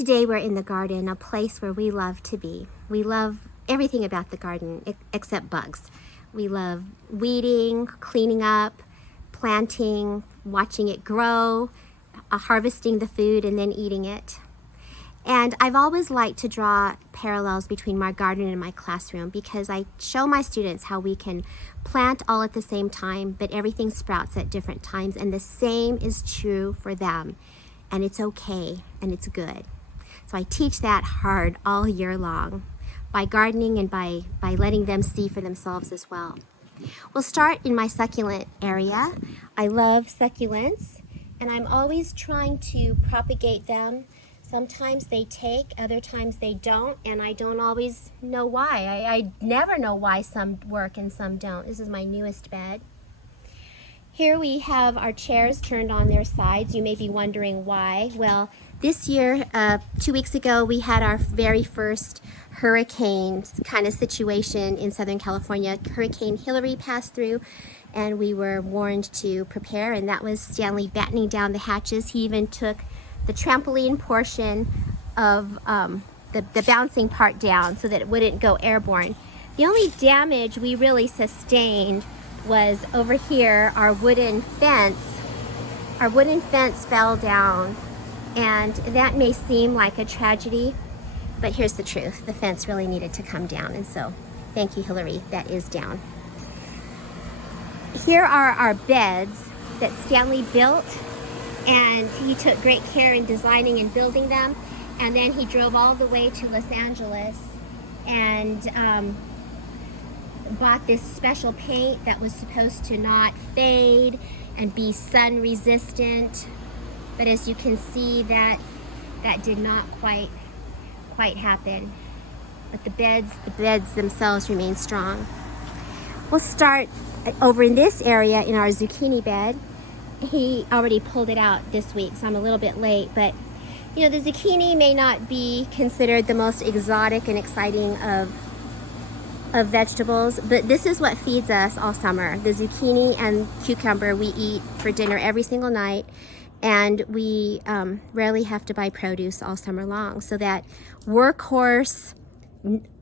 Today we're in the garden, a place where we love to be. We love everything about the garden except bugs. We love weeding, cleaning up, planting, watching it grow, harvesting the food, and then eating it. And I've always liked to draw parallels between my garden and my classroom because I show my students how we can plant all at the same time, but everything sprouts at different times, and the same is true for them. And it's okay, and it's good. So I teach that hard all year long by gardening and by letting them see for themselves as well. We'll start in my succulent area. I love succulents, and I'm always trying to propagate them. Sometimes they take, other times they don't, and I don't always know why. I never know why some work and some don't. This is my newest bed. Here we have our chairs turned on their sides. You may be wondering why. Well, this year, 2 weeks ago, we had our very first hurricane kind of situation in Southern California. Hurricane Hilary passed through, and we were warned to prepare, and that was Stanley battening down the hatches. He even took the trampoline portion of the bouncing part down so that it wouldn't go airborne. The only damage we really sustained was over here. Our wooden fence fell down, and that may seem like a tragedy, but here's the truth. The fence really needed to come down, and so thank you, Hilary, that is down. Here are our beds that Stanley built, and he took great care in designing and building them, and then he drove all the way to Los Angeles and bought this special paint that was supposed to not fade and be sun resistant, but as you can see, that did not quite happen. But the beds themselves remain strong. We'll start over in this area in our zucchini bed. He already pulled it out this week, so I'm a little bit late, but you know, the zucchini may not be considered the most exotic and exciting of vegetables, but this is what feeds us all summer. The zucchini and cucumber we eat for dinner every single night, and we rarely have to buy produce all summer long. So that workhorse,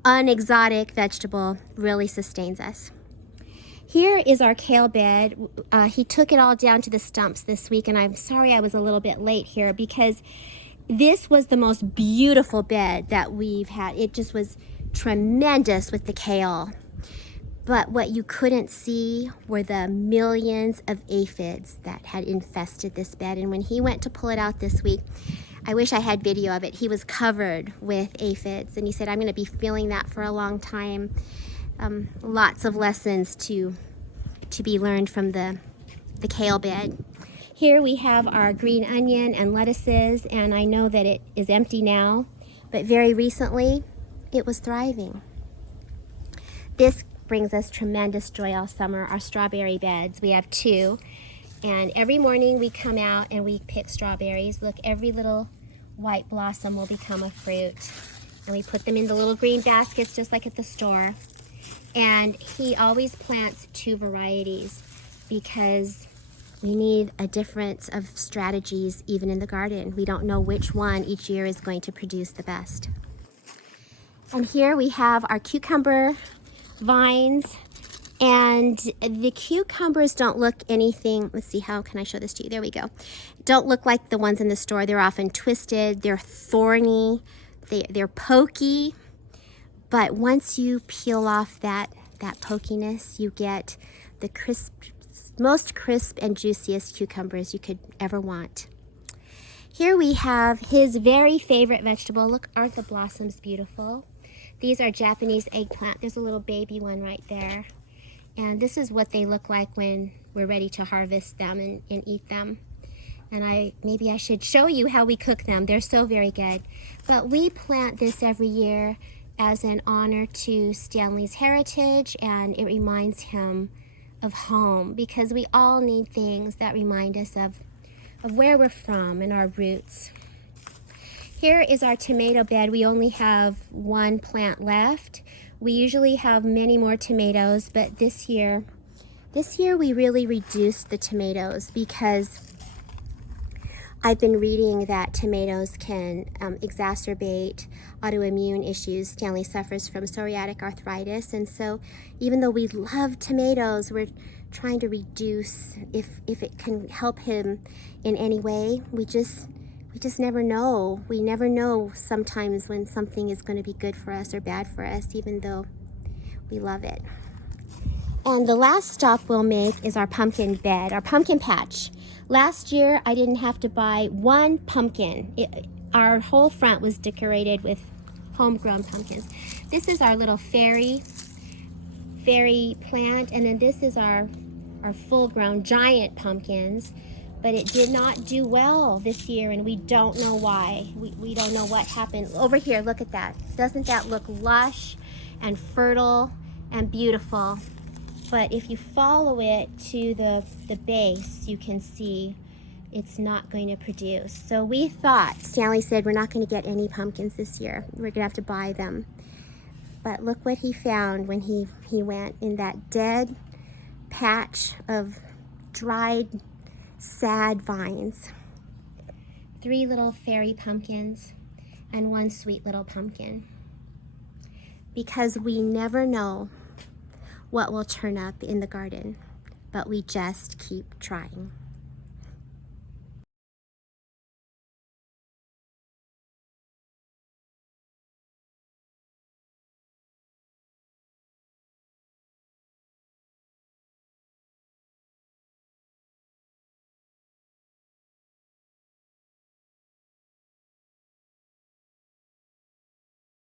unexotic vegetable really sustains us. Here is our kale bed. He took it all down to the stumps this week, and I'm sorry I was a little bit late here because this was the most beautiful bed that we've had. It just was tremendous with the kale. But what you couldn't see were the millions of aphids that had infested this bed. And when he went to pull it out this week, I wish I had video of it. He was covered with aphids, and he said, I'm going to be feeling that for a long time. Lots of lessons to be learned from the kale bed. Here we have our green onion and lettuces, and I know that it is empty now, but very recently it was thriving. This brings us tremendous joy all summer, our strawberry beds. We have 2, and every morning we come out and we pick strawberries. Look, every little white blossom will become a fruit, and we put them in the little green baskets just like at the store. And he always plants 2 varieties because we need a difference of strategies even in the garden. We don't know which one each year is going to produce the best. And here we have our cucumber vines, and the cucumbers don't look anything, let's see, how can I show this to you? There we go. Don't look like the ones in the store. They're often twisted, they're thorny, they're pokey, but once you peel off that pokiness, you get the most crisp and juiciest cucumbers you could ever want. Here we have his very favorite vegetable. Look, aren't the blossoms beautiful? These are Japanese eggplant. There's a little baby one right there. And this is what they look like when we're ready to harvest them and eat them. And maybe I should show you how we cook them. They're so very good. But we plant this every year as an honor to Stanley's heritage, and it reminds him of home, because we all need things that remind us of where we're from and our roots. Here is our tomato bed. We only have 1 plant left. We usually have many more tomatoes, but this year we really reduced the tomatoes because I've been reading that tomatoes can exacerbate autoimmune issues. Stanley suffers from psoriatic arthritis, and so even though we love tomatoes, we're trying to reduce if it can help him in any way. We just never know. We never know sometimes when something is going to be good for us or bad for us, even though we love it. And the last stop we'll make is our pumpkin bed, our pumpkin patch. Last year, I didn't have to buy one pumpkin. Our whole front was decorated with homegrown pumpkins. This is our little fairy plant, and then this is our full-grown giant pumpkins. But it did not do well this year, and we don't know why. We don't know what happened. Over here, look at that. Doesn't that look lush and fertile and beautiful? But if you follow it to the base, you can see it's not going to produce. So we thought, Stanley said, we're not going to get any pumpkins this year. We're going to have to buy them. But look what he found when he went in that dead patch of dried, sad vines. 3 little fairy pumpkins and 1 sweet little pumpkin. Because we never know what will turn up in the garden, but we just keep trying.